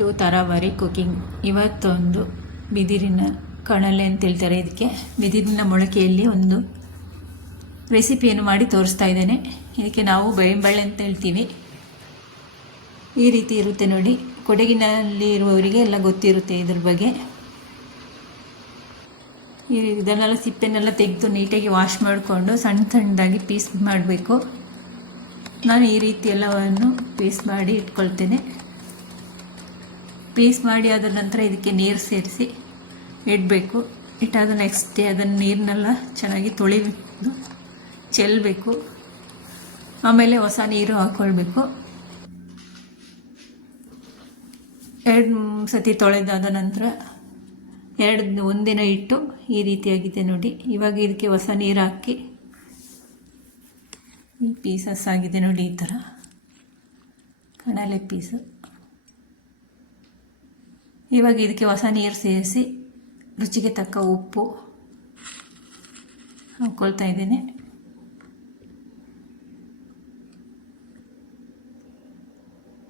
To ತರಾವರಿ cooking. ಇವತ್ತೊಂದು ಬಿದಿರಿನ ಕಣಲೆ ಅಂತ ಹೇಳ್ತಾರೆ ಇದಕ್ಕೆ. ಬಿದಿರಿನ ಮೊಳಕೆಯಲ್ಲಿ ಒಂದು ರೆಸಿಪಿಯನ್ನು ಮಾಡಿ ತೋರಿಸ್ತಾ ಇದ್ದೇನೆ. ಇದಕ್ಕೆ ನಾವು ಬೇಂಬಳೆ ಅಂತ ಹೇಳ್ತೀವಿ. ಈ ರೀತಿ ಇರುತ್ತೆ ನೋಡಿ. ಕೊಡಗಿನಲ್ಲಿ ಇರುವವರಿಗೆ ಎಲ್ಲ ಗೊತ್ತಿರುತ್ತೆ ಇದ್ರ ಬಗ್ಗೆ. ಇದನ್ನೆಲ್ಲ ಸಿಪ್ಪೆನೆಲ್ಲ ತೆಗೆದು ನೀಟಾಗಿ ವಾಶ್ ಮಾಡಿಕೊಂಡು ಸಣ್ಣ ಸಣ್ಣದಾಗಿ ಪೀಸ್ ಮಾಡಬೇಕು. ನಾನು ಈ ರೀತಿ ಎಲ್ಲವನ್ನು ಪೀಸ್ ಮಾಡಿ ಇಟ್ಕೊಳ್ತೇನೆ. ಪೀಸ್ ಮಾಡಿ ಆದ ನಂತರ ಇದಕ್ಕೆ ನೀರು ಸೇರಿಸಿ ಇಡಬೇಕು. ಇಟ್ಟಾದ ನೆಕ್ಸ್ಟ್ ಡೇ ಅದನ್ನು ನೀರನ್ನೆಲ್ಲ ಚೆನ್ನಾಗಿ ತೊಳಿಬೇಕು, ಚೆಲ್ಲಬೇಕು. ಆಮೇಲೆ ಹೊಸ ನೀರು ಹಾಕ್ಕೊಳ್ಬೇಕು. 2 ಸತಿ ತೊಳೆದಾದ ನಂತರ ಒಂದಿನ ಇಟ್ಟು ಈ ರೀತಿಯಾಗಿದೆ ನೋಡಿ. ಇವಾಗ ಇದಕ್ಕೆ ಹೊಸ ನೀರು ಹಾಕಿ ಈ ಪೀಸಸ್ ಆಗಿದೆ ನೋಡಿ, ಈ ಥರ ಕಣಲೆ ಪೀಸು. ಇವಾಗ ಇದಕ್ಕೆ ಹೊಸ ನೀರು ಸೇರಿಸಿ ರುಚಿಗೆ ತಕ್ಕ ಉಪ್ಪು ಹಾಕ್ಕೊಳ್ತಾ ಇದ್ದೇನೆ.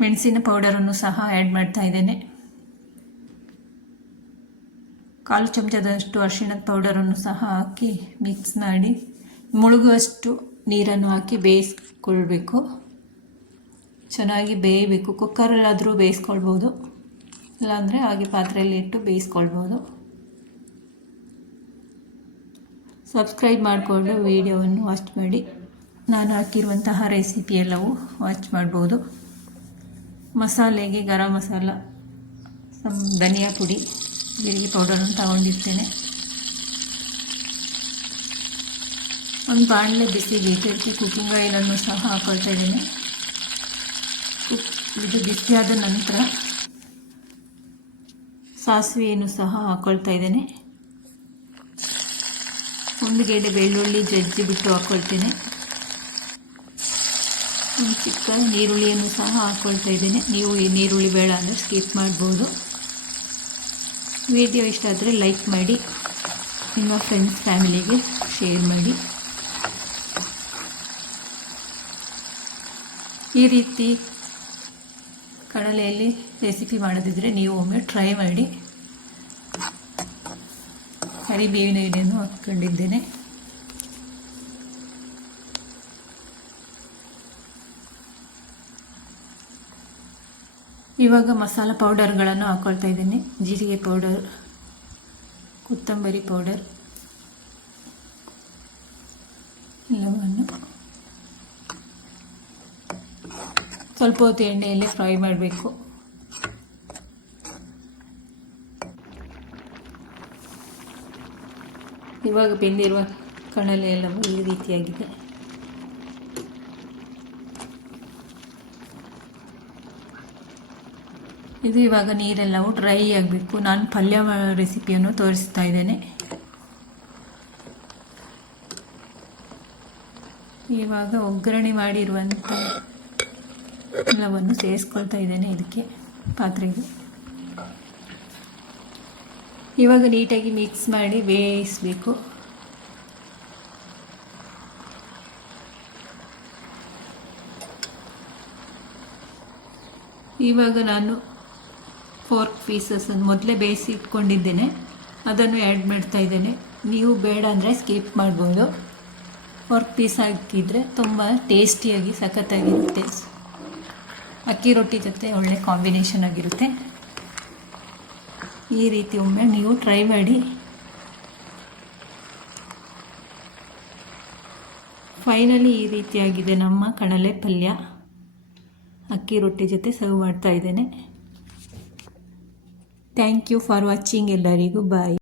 ಮೆಣಸಿನ ಪೌಡರನ್ನು ಸಹ ಆ್ಯಡ್ ಮಾಡ್ತಾ ಇದ್ದೇನೆ. 1/4 ಚಮಚದಷ್ಟು ಅರಿಶಿಣದ ಪೌಡರನ್ನು ಸಹ ಹಾಕಿ ಮಿಕ್ಸ್ ಮಾಡಿ ಮುಳುಗುವಷ್ಟು ನೀರನ್ನು ಹಾಕಿ ಬೇಯಿಸ್ಕೊಳ್ಬೇಕು. ಚೆನ್ನಾಗಿ ಬೇಯಬೇಕು. ಕುಕ್ಕರಲ್ಲಾದರೂ ಬೇಯಿಸ್ಕೊಳ್ಬೋದು, ಇಲ್ಲಾಂದರೆ ಹಾಗೆ ಪಾತ್ರೆಯಲ್ಲಿ ಇಟ್ಟು ಬೇಯಿಸ್ಕೊಳ್ಬೋದು. ಸಬ್ಸ್ಕ್ರೈಬ್ ಮಾಡಿಕೊಂಡು ವಿಡಿಯೋವನ್ನು ವಾಚ್ ಮಾಡಿ. ನಾನು ಹಾಕಿರುವಂತಹ ರೆಸಿಪಿ ಎಲ್ಲವೂ ವಾಚ್ ಮಾಡ್ಬೋದು. ಮಸಾಲೆಗೆ ಗರಂ ಮಸಾಲ, ಧನಿಯಾ ಪುಡಿ, ಜೀರಿಗೆ ಪೌಡರನ್ನು ತಗೊಂಡಿರ್ತೇನೆ. ಒಂದು ಬಾಣಲೆ ಬಿಸಿಗೆ ಇಟ್ಟು ಕುಕ್ಕಿಂಗ್ ಆಯಿಲನ್ನು ಸಹ ಹಾಕ್ಕೊಳ್ತಾ ಇದ್ದೇನೆ. ಇದು ಬಿಸಿಯಾದ ನಂತರ ಸಾಸಿವೆಯನ್ನು ಸಹ ಹಾಕ್ಕೊಳ್ತಾ ಇದ್ದೇನೆ. 1 ಗೆಡ್ಡೆ ಬೆಳ್ಳುಳ್ಳಿ ಜಜ್ಜಿ ಬಿಟ್ಟು ಹಾಕ್ಕೊಳ್ತೇನೆ. ಒಂದು ಚಿಕ್ಕ ನೀರುಳ್ಳಿಯನ್ನು ಸಹ ಹಾಕ್ಕೊಳ್ತಾ ಇದ್ದೇನೆ. ನೀವು ಈ ನೀರುಳ್ಳಿ ಬೇಡ ಅಂದರೆ ಸ್ಕಿಪ್ ಮಾಡ್ಬೋದು. ವಿಡಿಯೋ ಇಷ್ಟ ಆದರೆ ಲೈಕ್ ಮಾಡಿ, ನಿಮ್ಮ ಫ್ರೆಂಡ್ಸ್ ಫ್ಯಾಮಿಲಿಗೆ ಶೇರ್ ಮಾಡಿ. ಈ ರೀತಿ ಕಡಲೆಯಲ್ಲಿ ರೆಸಿಪಿ ಮಾಡೋದಿದ್ರೆ ನೀವು ಒಮ್ಮೆ ಟ್ರೈ ಮಾಡಿ. ಕರಿಬೇವಿನ ಎಲೆಯನ್ನು ಹಾಕ್ಕೊಂಡಿದ್ದೇನೆ. ಇವಾಗ ಮಸಾಲ ಪೌಡರ್ಗಳನ್ನು ಹಾಕ್ಕೊಳ್ತಾ ಇದ್ದೇನೆ. ಜೀರಿಗೆ ಪೌಡರ್, ಕೊತ್ತಂಬರಿ ಪೌಡರ್ ಎಲ್ಲವನ್ನು ಸ್ವಲ್ಪ ಹೊತ್ತು ಎಣ್ಣೆಯಲ್ಲಿ ಫ್ರೈ ಮಾಡಬೇಕು. ಇವಾಗ ಬೆಂದಿರುವ ಕಣಲೆ ಎಲ್ಲವೂ ಈ ರೀತಿಯಾಗಿದೆ. ಇದು ಇವಾಗ ನೀರೆಲ್ಲವೂ ಡ್ರೈ ಆಗಬೇಕು. ನಾನು ಪಲ್ಯ ರೆಸಿಪಿಯನ್ನು ತೋರಿಸ್ತಾ ಇದ್ದೇನೆ. ಇವಾಗ ಒಗ್ಗರಣೆ ಮಾಡಿರುವಂಥ ಎಲ್ಲವನ್ನು ಸೇರಿಸ್ಕೊಳ್ತಾ ಇದ್ದೇನೆ ಇದಕ್ಕೆ, ಪಾತ್ರೆಗೆ. ಇವಾಗ ನೀಟಾಗಿ ಮಿಕ್ಸ್ ಮಾಡಿ ಬೇಯಿಸಬೇಕು. ಇವಾಗ ನಾನು 4 ಪೀಸಸನ್ನು ಮೊದಲೇ ಬೇಯಿಸಿ ಇಟ್ಕೊಂಡಿದ್ದೇನೆ, ಅದನ್ನು ಆ್ಯಡ್ ಮಾಡ್ತಾ ಇದ್ದೇನೆ. ನೀವು ಬೇಡ ಅಂದರೆ ಸ್ಕಿಪ್ ಮಾಡ್ಬೋದು. 4 ಪೀಸ್ ಹಾಕಿದರೆ ತುಂಬ ಟೇಸ್ಟಿಯಾಗಿ ಸಖತ್ತಾಗಿರುತ್ತೆ. ಅಕ್ಕಿ ರೊಟ್ಟಿ ಜೊತೆ ಒಳ್ಳೆ ಕಾಂಬಿನೇಷನ್ ಆಗಿರುತ್ತೆ. ಈ ರೀತಿ ಒಮ್ಮೆ ನೀವು ಟ್ರೈ ಮಾಡಿ. ಫೈನಲಿ ಈ ರೀತಿಯಾಗಿದೆ ನಮ್ಮ ಕಣಲೆ ಪಲ್ಯ. ಅಕ್ಕಿ ರೊಟ್ಟಿ ಜೊತೆ ಸರ್ವ್ ಮಾಡ್ತಾ ಇದ್ದೇನೆ. Thank you for watching. ಎಲ್ಲರಿಗೂ ಬಾಯ್.